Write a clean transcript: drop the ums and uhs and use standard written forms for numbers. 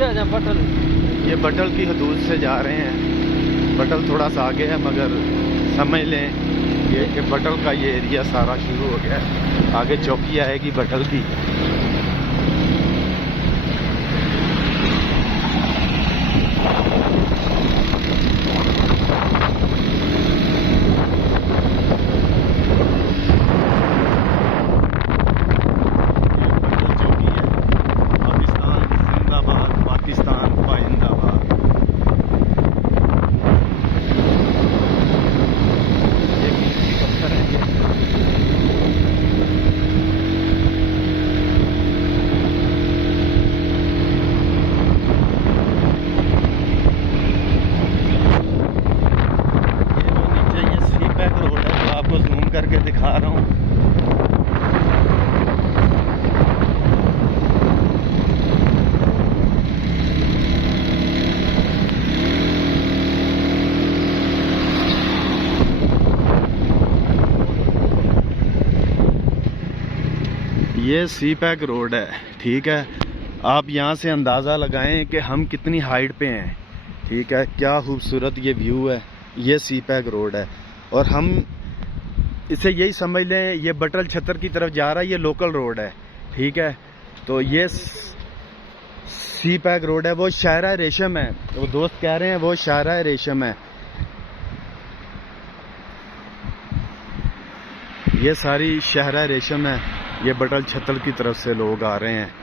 ये बटल की हदूद से जा रहे हैं। बटल थोड़ा सा आगे है मगर समझ लें ये कि बटल का ये एरिया सारा शुरू हो गया है। आगे चौकी आएगी बटल की। करके दिखा रहा हूँ। ये सी पैक रोड है, ठीक है। आप यहाँ से अंदाज़ा लगाएं कि हम कितनी हाइट पे हैं, ठीक है। क्या खूबसूरत ये व्यू है। ये सी पैक रोड है और हम इसे यही समझ लें ये बटल छतर की तरफ जा रहा है। ये लोकल रोड है, ठीक है। तो ये सी पैक रोड है। वो शायरा रेशम है, वो दोस्त कह रहे हैं वो शायरा रेशम है। ये सारी शायरा रेशम है। ये बटल छतर की तरफ से लोग आ रहे हैं।